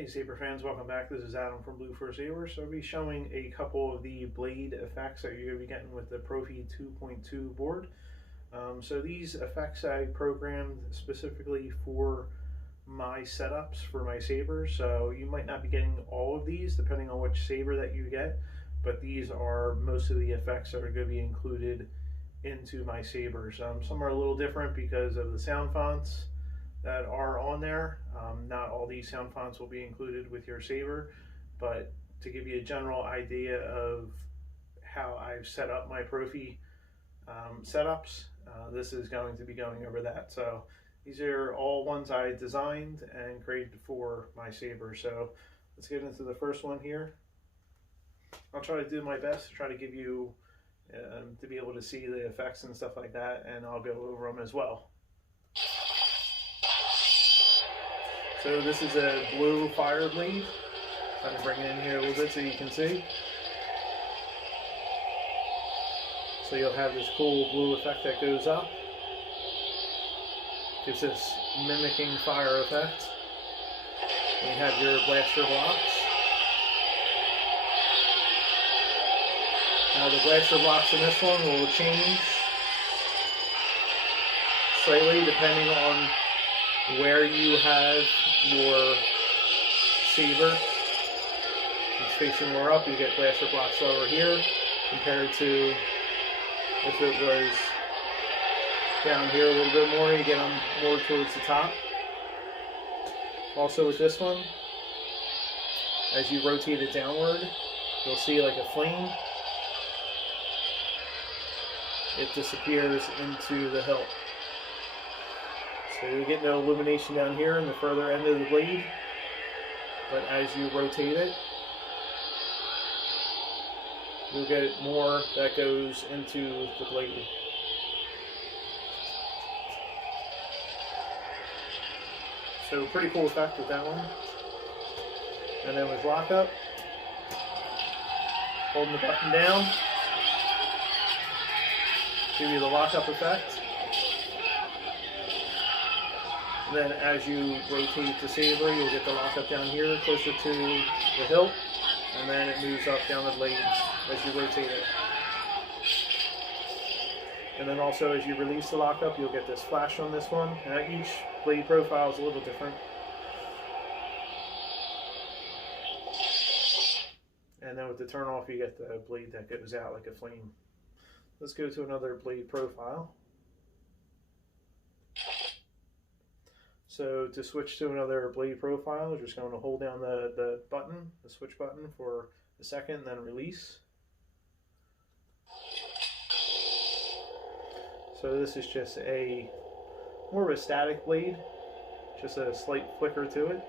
Hey Saber fans, welcome back. This is Adam from Force Sabers. So I'll be showing a couple of the blade effects that you're going to be getting with the Proffie 2.2 board. So these effects I programmed specifically for my setups for my sabers. So you might not be getting all of these depending on which saber that you get, but these are most of the effects that are going to be included into my sabers. Some are a little different because of the sound fonts that are on there. Not all these sound fonts will be included with your saber, but to give you a general idea of how I've set up my Proffie setups, this is going to be going over that. So these are all ones I designed and created for my saber. So let's get into the first one here. I'll try to do my best to try to give you to be able to see the effects and stuff like that, and I'll go over them as well. So this is a blue fire blade. I'm going to bring it in here a little bit so you can see. So you'll have this cool blue effect that goes up. Gives this mimicking fire effect. And you have your blaster blocks. Now the blaster blocks in this one will change slightly depending on where you have your saber. It's facing more up, you get blaster blocks over here compared to if it was down here a little bit more, you get them more towards the top. Also with this one, as you rotate it downward, you'll see like a flame. It disappears into the hilt. So you get no illumination down here in the further end of the blade, but as you rotate it, you'll get more that goes into the blade. So pretty cool effect with that one. And then with Lockup, holding the button down, give you the Lockup effect. And then as you rotate the saber, you'll get the Lockup down here closer to the hilt, and then it moves up down the blade as you rotate it. And then also as you release the Lockup, you'll get this flash on this one. Now each blade profile is a little different. And then with the turn off, you get the blade that goes out like a flame. Let's go to another blade profile. So to switch to another blade profile, you're just going to hold down the button, the switch button for a second, and then release. So this is just more of a static blade, just a slight flicker to it.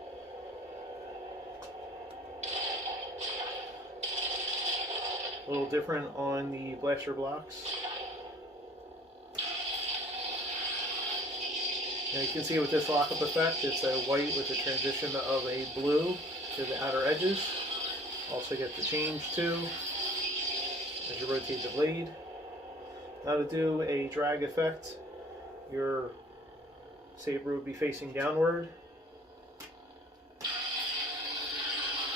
A little different on the blaster blocks. Now you can see with this Lockup effect, it's a white with a transition of a blue to the outer edges. Also get the change too as you rotate the blade. Now to do a drag effect, your saber would be facing downward.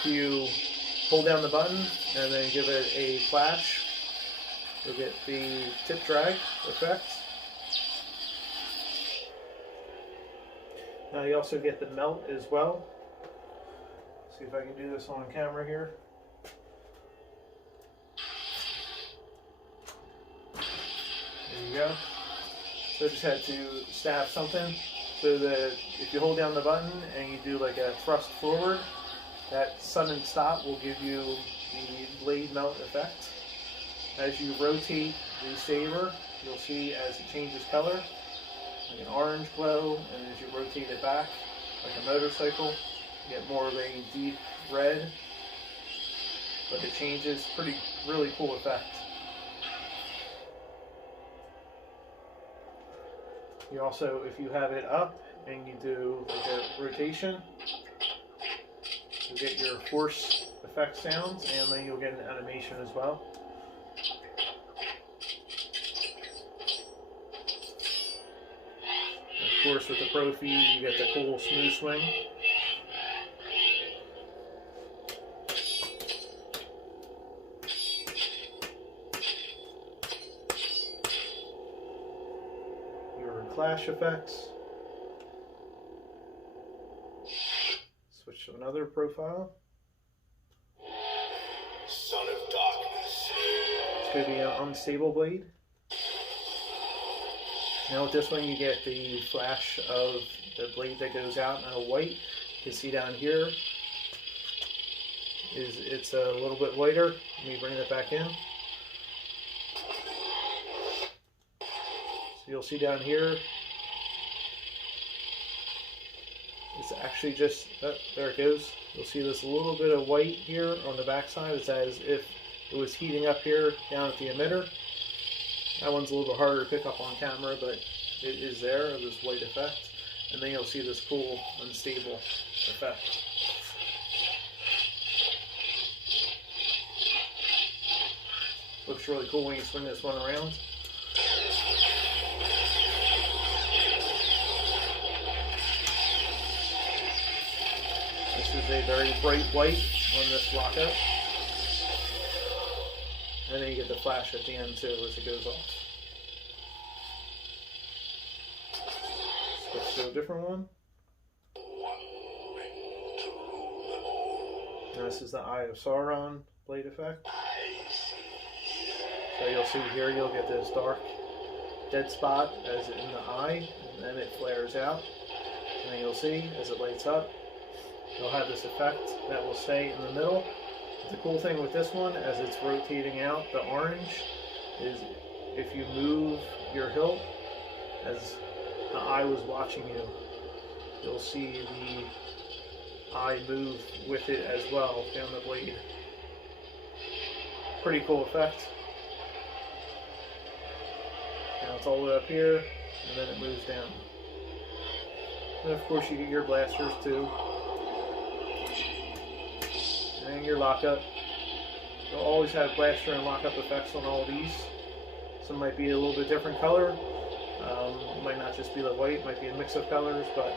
You hold down the button and then give it a flash, you'll get the tip drag effect. Now you also get the melt as well. See if I can do this on camera here. There you go. So I just had to stab something so that if you hold down the button and you do like a thrust forward, that sudden stop will give you the blade melt effect. As you rotate the saber, you'll see as it changes color, like an orange glow, and as you rotate it back, like a motorcycle, you get more of a deep red, but it changes. Really cool effect. You also, if you have it up and you do like a rotation, you'll get your force effect sounds, and then you'll get an animation as well. Of course, with the Proffie, you get the cool smooth swing. flash effects. Switch to another profile. Son of darkness. It's going to be an unstable blade. Now with this one you get the flash of the blade that goes out in a white. You can see down here it's a little bit whiter. Let me bring that back in. So you'll see down here it's actually just, oh, there it goes. You'll see this little bit of white here on the back side. It's as if it was heating up here down at the emitter. That one's a little bit harder to pick up on camera, but it is there, this white effect. And then you'll see this cool unstable effect. Looks really cool when you swing this one around. This is a very bright white on this Lockup. And then you get the flash at the end too as it goes off. Switch to a different one. And this is the Eye of Sauron Blade effect. So you'll see here, you'll get this dark dead spot as in the eye, and then it flares out. And then you'll see as it lights up, you'll have this effect that will stay in the middle. The cool thing with this one, as it's rotating out, the orange, is if you move your hilt, as the eye was watching you, you'll see the eye move with it as well down the blade. Pretty cool effect. Now it's all the way up here, and then it moves down. And of course you get your blasters too. And your Lockup. You'll always have blaster and Lockup effects on all these. Some might be a little bit different color. It might not just be the white, it might be a mix of colors, but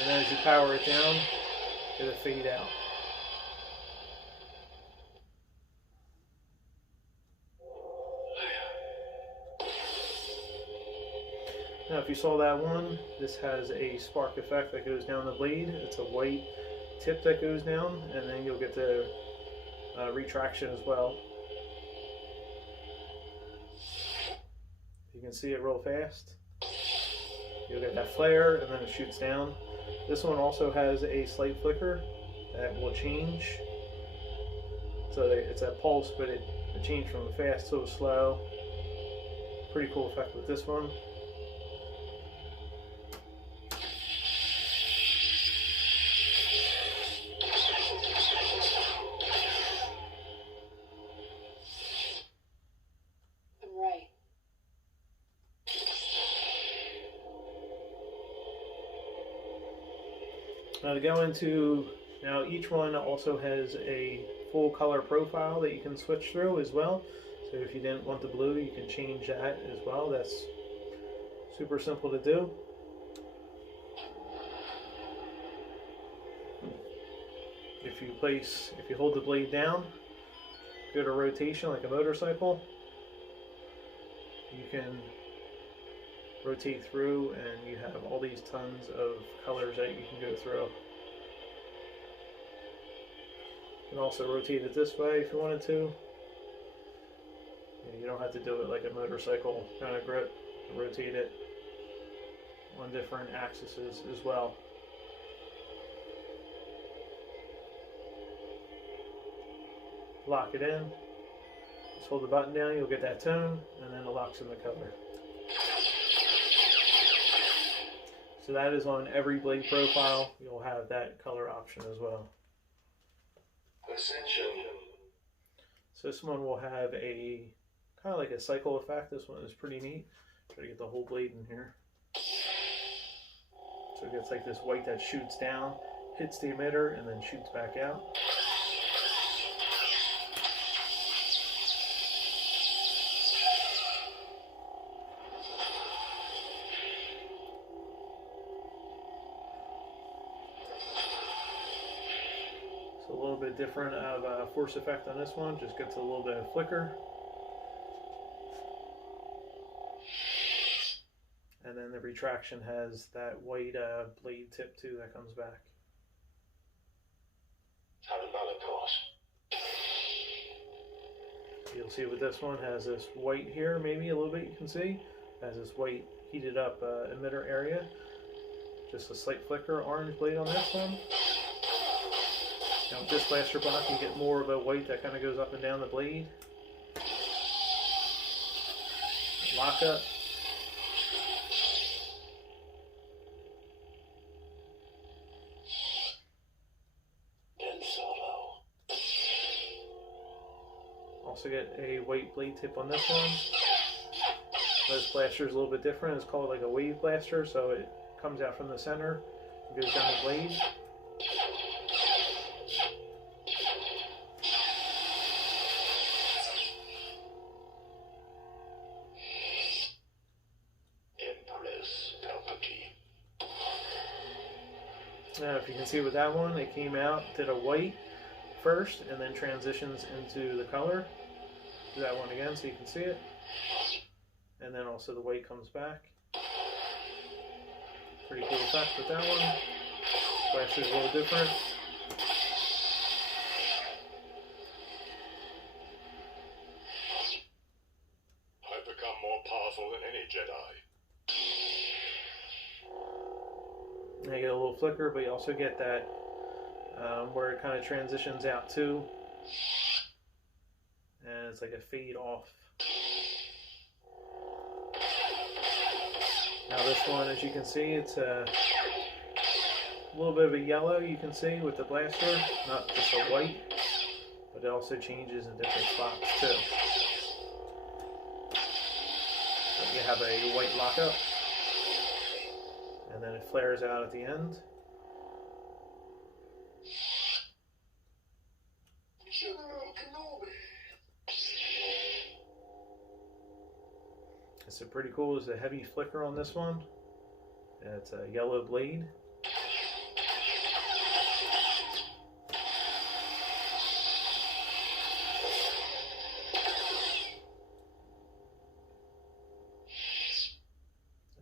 and then as you power it down, it'll fade out. Now if you saw that one, this has a spark effect that goes down the blade. It's a white tip that goes down, and then you'll get the retraction as well. You can see it real fast. You'll get that flare, and then it shoots down. This one also has a slight flicker that will change. So it's a pulse, but it changed from fast to slow. Pretty cool effect with this one. Now to go into, now each one also has a full color profile that you can switch through as well. So if you didn't want the blue, you can change that as well. That's super simple to do. If you hold the blade down, go to rotation like a motorcycle, you can rotate through, and you have all these tons of colors that you can go through. You can also rotate it this way if you wanted to. You don't have to do it like a motorcycle kind of grip. Rotate it on different axes as well. Lock it in. Just hold the button down, you'll get that tone, and then it locks in the color. So that is on every blade profile. You'll have that color option as well. Ascension. So this one will have a kind of like a cycle effect. This one is pretty neat. Try to get the whole blade in here. So it gets like this white that shoots down, hits the emitter, and then shoots back out. A little bit different of a force effect on this one, just gets a little bit of flicker. the retraction has that white blade tip too that comes back. You'll see with this one has this white here, maybe a little bit you can see, has this white heated up emitter area. Just a slight flicker, orange blade on this one. Now with this blaster block you get more of a white that kind of goes up and down the blade. Lockup. Also get a white blade tip on this one. This blaster is a little bit different. It's called like a wave blaster, so it comes out from the center and goes down the blade. Now if you can see with that one, it came out, did a white first, and then transitions into the color. Do that one again so you can see it. And then also the white comes back. Pretty cool effect with that one. Blaster's a little different. I've become more powerful than any Jedi. Now you get a little flicker, but you also get that where it kind of transitions out too. And it's like a fade off. Now this one, as you can see, it's a little bit of a yellow you can see with the blaster, not just a white, but it also changes in different spots too. So you have a white lockup, and then it flares out at the end. It's pretty cool. There's a heavy flicker on this one. And it's a yellow blade.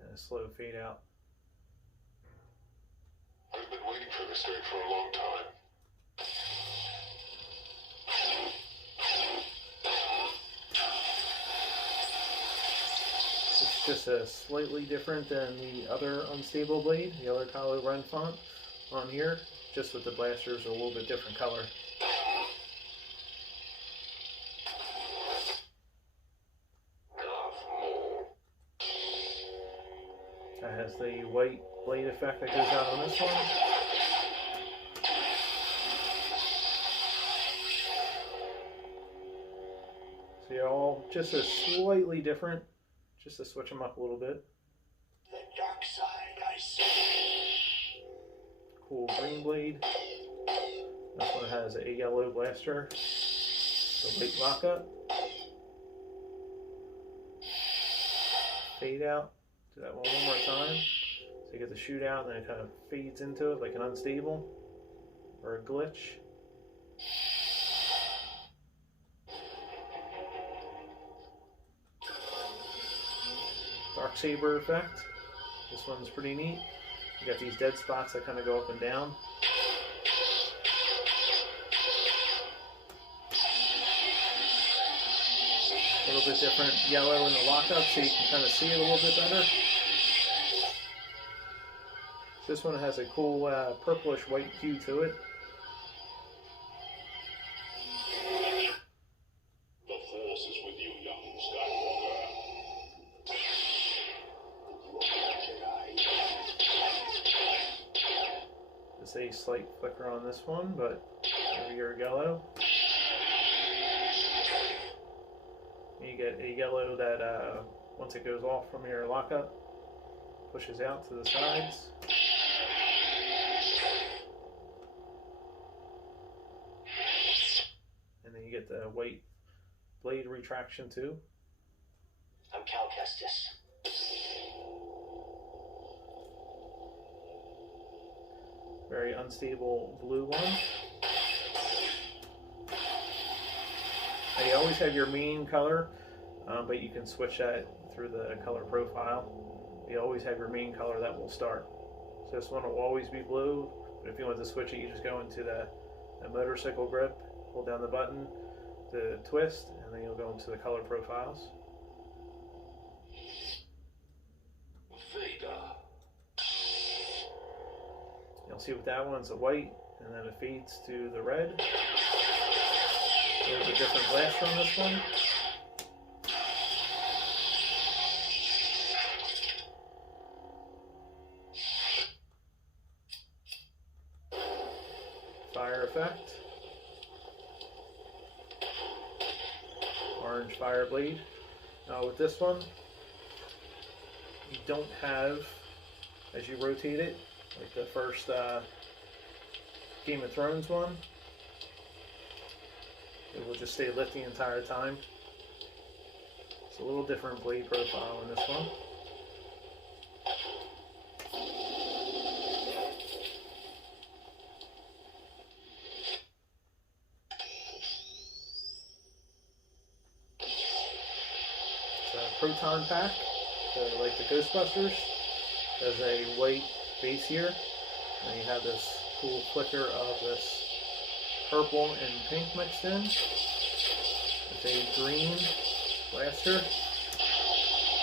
And a slow fade out. I've been waiting for this day for a long time. Just a slightly different than the other unstable blade, the other Kylo Ren font on here, just with the blasters a little bit different color. That has the white blade effect that goes out on this one. So you're all just a slightly different. Just to switch them up a little bit. The dark side, I see. Cool green blade. This one has a yellow blaster. The white lockup. Fade out. Do that one more time. So you get the shootout and then it kind of fades into it like an unstable or a glitch. Dark Saber effect. This one's pretty neat. You got these dead spots that kind of go up and down. A little bit different yellow in the lockup so you can kind of see it a little bit better. This one has a cool purplish white hue to it. The Force is with you, young Skywalker. There's a slight flicker on this one, but heavier yellow. You get a yellow that once it goes off from your lockup, pushes out to the sides. And then you get the white blade retraction too. I'm Cal Kestis. Very unstable blue one. Now you always have your main color, but you can switch that through the color profile. you always have your main color that will start. So this one will always be blue, but if you want to switch it, you just go into the motorcycle grip, hold down the button to twist, and then you'll go into the color profiles. You'll see with that one's a white, and then it fades to the red. There's a different blaster on this one. Fire effect. Orange fire blade. Now with this one, you don't have, as you rotate it, like the first Game of Thrones one, it will just stay lit the entire time. It's a little different blade profile in this one. It's a Proton Pack, so like the Ghostbusters. There's a white base here, and you have this cool flicker of this purple and pink mixed in. It's a green blaster,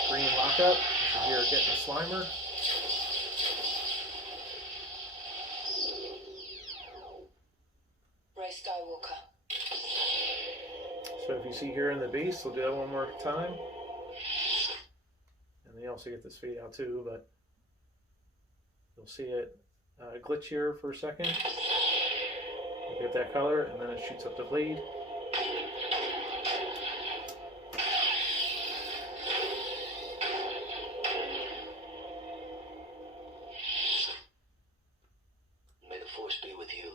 green lockup. So here getting a Slimer. Ray Skywalker. So if you see here in the base, we'll do that one more time. And they also get this fade out too, but you'll see it glitch here for a second. You get that color, and then it shoots up the blade. May the Force be with you.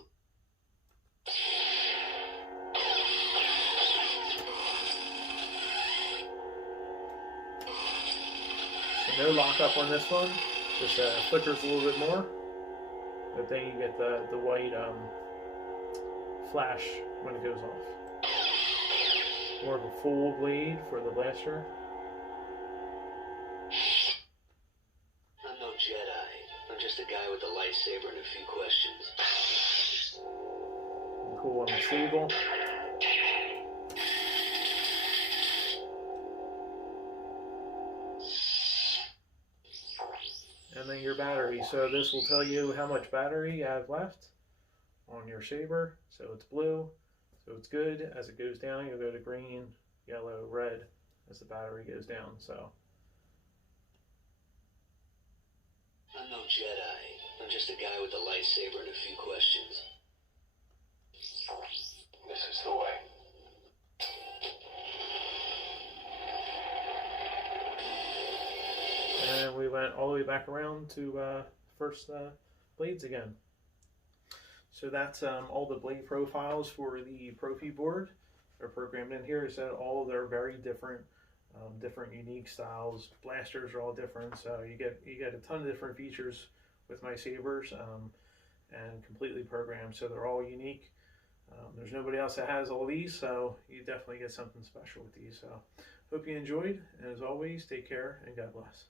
So no lockup on this one. Just flickers a little bit more, but then you get the white flash when it goes off. More of a full blade for the blaster. I'm no Jedi. I'm just a guy with a lightsaber and a few questions. Cool on the stable. And then your battery. So this will tell you how much battery you have left on your saber. So it's blue, so it's good. As it goes down, you'll go to green, yellow, red as the battery goes down. So I'm no Jedi. I'm just a guy with a lightsaber and a few questions. This is the way. and we went all the way back around to first blades again. So that's all the blade profiles for the Proffie board are programmed in here. So all they're very different, different unique styles. Blasters are all different, so you get a ton of different features with my sabers, and completely programmed. So they're all unique. There's nobody else that has all these, so you definitely get something special with these. So hope you enjoyed, and as always, take care and God bless.